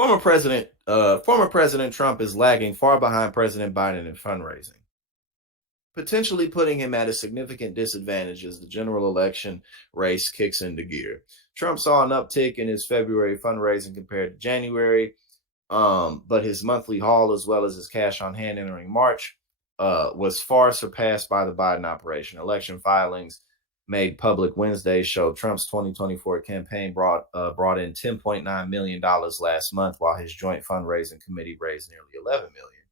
Former President Trump is lagging far behind President Biden in fundraising, potentially putting him at a significant disadvantage as the general election race kicks into gear. Trump saw an uptick in his February fundraising compared to January, but his monthly haul, as well as his cash on hand entering March, was far surpassed by the Biden operation. Election filings made public Wednesday showed Trump's 2024 campaign brought in $10.9 million last month, while his joint fundraising committee raised nearly $11 million.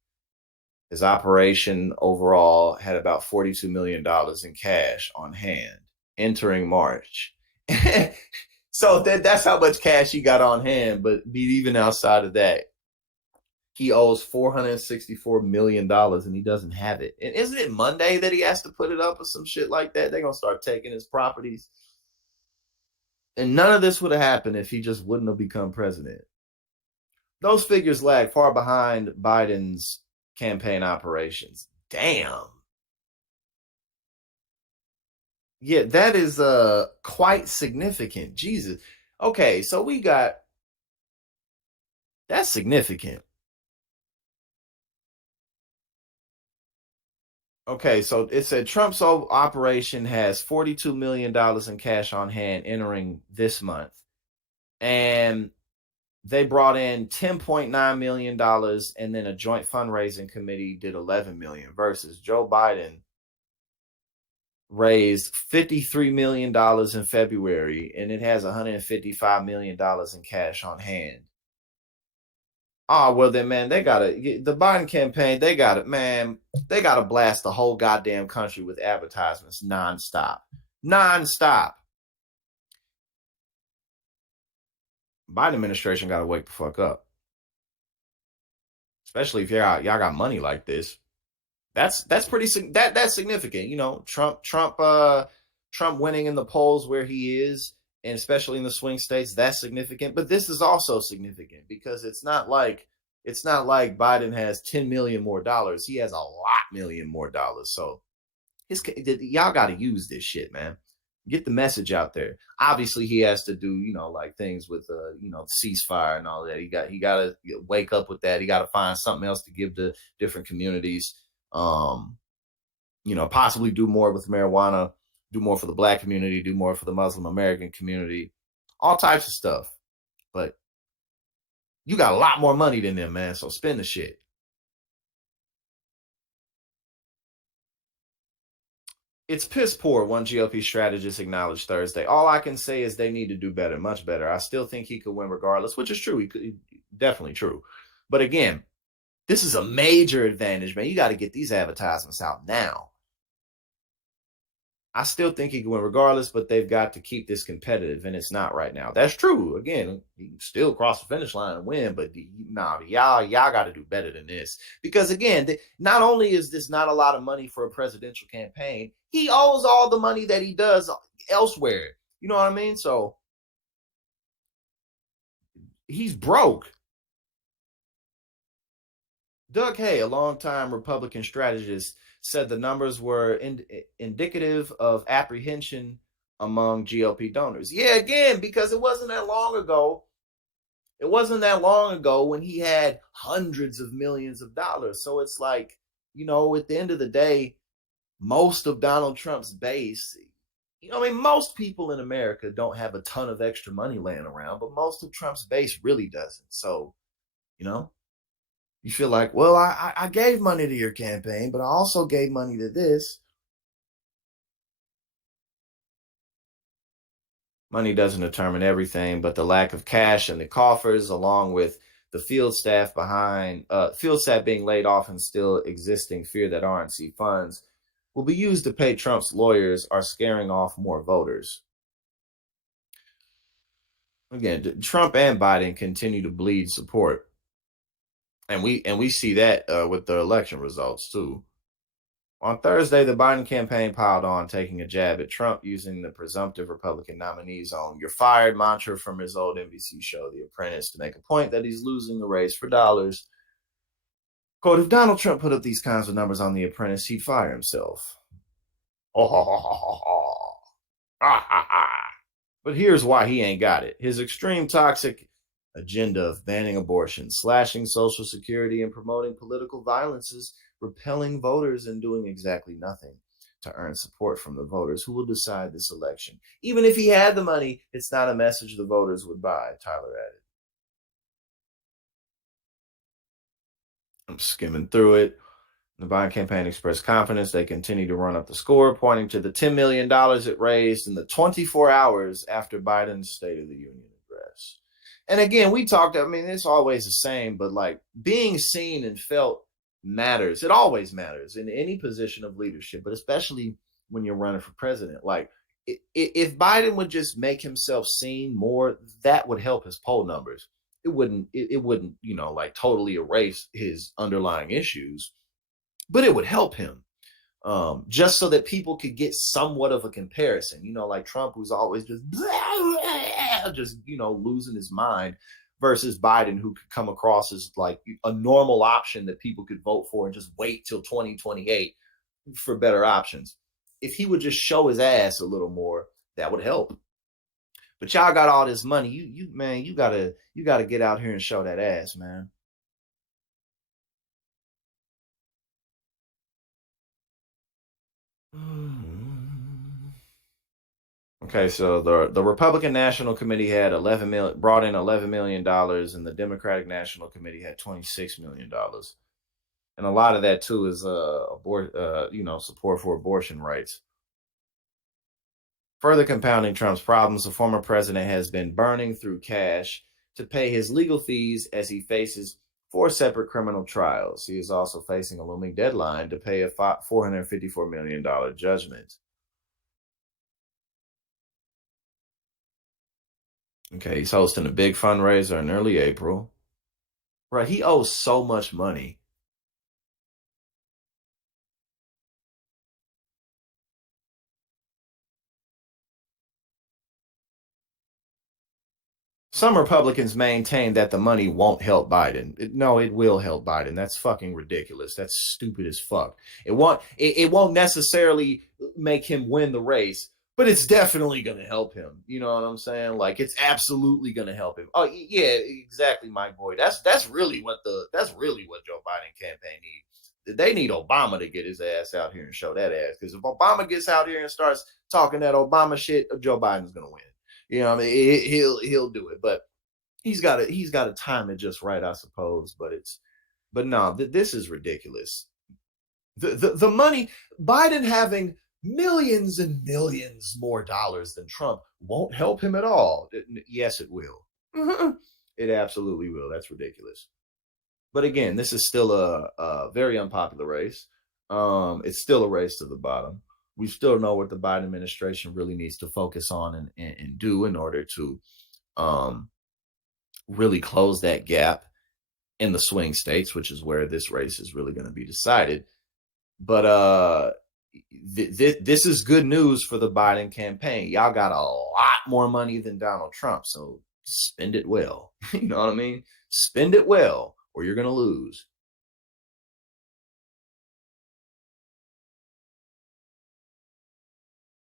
His operation overall had about $42 million in cash on hand entering March. So that's how much cash he got on hand. But even outside of that, he owes $464 million and he doesn't have it. And isn't it Monday that he has to put it up or some shit like that? They're going to start taking his properties. And none of this would have happened if he just wouldn't have become president. Those figures lag far behind Biden's campaign operations. Damn. Yeah, that is quite significant. Jesus. Okay, so we got that's significant. Okay, so it said Trump's operation has $42 million in cash on hand entering this month. And they brought in $10.9 million, and then a joint fundraising committee did $11 million, versus Joe Biden raised $53 million in February, and it has $155 million in cash on hand. Oh, well then, man, the Biden campaign, they got to blast the whole goddamn country with advertisements nonstop. Biden administration got to wake the fuck up. Especially if y'all got money like this. That's significant. You know, Trump winning in the polls where he is, and especially in the swing states, that's significant. But this is also significant because it's not like Biden has 10 million more dollars. He has a lot million more dollars. So y'all got to use this shit, man. Get the message out there. Obviously, he has to do, like things with, ceasefire and all that. He got to wake up with that. He got to find something else to give to different communities. Possibly do more with marijuana, do more for the Black community, do more for the Muslim American community, all types of stuff. But you got a lot more money than them, man. So spend the shit. It's piss poor, one GOP strategist acknowledged Thursday. All I can say is they need to do better, much better. I still think he could win regardless, which is true. He could, definitely true. But again, this is a major advantage, man. You got to get these advertisements out now. I still think he can win regardless, but they've got to keep this competitive, and it's not right now. That's true. Again, he can still cross the finish line and win, but y'all got to do better than this. Because again, not only is this not a lot of money for a presidential campaign, he owes all the money that he does elsewhere. You know what I mean? So he's broke. Doug Hay, a longtime Republican strategist, said the numbers were indicative of apprehension among GOP donors. Yeah, again, because it wasn't that long ago. It wasn't that long ago when he had hundreds of millions of dollars. So it's like, at the end of the day, most of Donald Trump's base, most people in America don't have a ton of extra money laying around, but most of Trump's base really doesn't. So, you feel like, well, I gave money to your campaign, but I also gave money to this. Money doesn't determine everything, but the lack of cash in the coffers, along with the field staff being laid off and still existing fear that RNC funds will be used to pay Trump's lawyers, are scaring off more voters. Again, Trump and Biden continue to bleed support. And we see that with the election results too. On Thursday, the Biden campaign piled on, taking a jab at Trump using the presumptive Republican nominee's own "you're fired" mantra from his old NBC show, The Apprentice, to make a point that he's losing the race for dollars. Quote, if Donald Trump put up these kinds of numbers on The Apprentice, he'd fire himself. But here's why he ain't got it. His extreme toxic agenda of banning abortion, slashing Social Security, and promoting political violence is repelling voters and doing exactly nothing to earn support from the voters who will decide this election. Even if he had the money, it's not a message the voters would buy, Tyler added. I'm skimming through it. The Biden campaign expressed confidence they continue to run up the score, pointing to the $10 million it raised in the 24 hours after Biden's State of the Union address. And again, we talked, I mean, it's always the same, but like being seen and felt matters. It always matters in any position of leadership, but especially when you're running for president. Like, if Biden would just make himself seen more, that would help his poll numbers. It wouldn't, like totally erase his underlying issues, but it would help him, just so that people could get somewhat of a comparison. Like Trump, who's always just just losing his mind, versus Biden, who could come across as like a normal option that people could vote for and just wait till 2028 for better options. If he would just show his ass a little more, that would help. But y'all got all this money. You man, you gotta get out here and show that ass, man. Okay, so the Republican National Committee had 11 million, brought in $11 million, and the Democratic National Committee had $26 million, and a lot of that too is support for abortion rights. Further compounding Trump's problems, the former president has been burning through cash to pay his legal fees as he faces four separate criminal trials. He is also facing a looming deadline to pay a $454 million judgment. Okay, he's hosting a big fundraiser in early April. Right, he owes so much money. Some Republicans maintain that the money won't help Biden. No, it will help Biden. That's fucking ridiculous. That's stupid as fuck. It won't necessarily make him win the race, but it's definitely going to help him. You know what I'm saying? Like, it's absolutely going to help him. Oh yeah, exactly, my boy. That's really what Joe Biden campaign needs. They need Obama to get his ass out here and show that ass. Because if Obama gets out here and starts talking that Obama shit, Joe Biden's going to win. I mean, he'll do it, but he's got to time it just right, I suppose. But no, this is ridiculous. The money, Biden having millions and millions more dollars than Trump won't help him at all. Yes, it will. It absolutely will. That's ridiculous. But again, this is still a very unpopular race. It's still a race to the bottom. We still know what the Biden administration really needs to focus on and do in order to um, really close that gap in the swing states, which is where this race is really going to be decided. But this is good news for the Biden campaign. Y'all got a lot more money than Donald Trump, so spend it well. You know what I mean? Spend it well, or you're going to lose.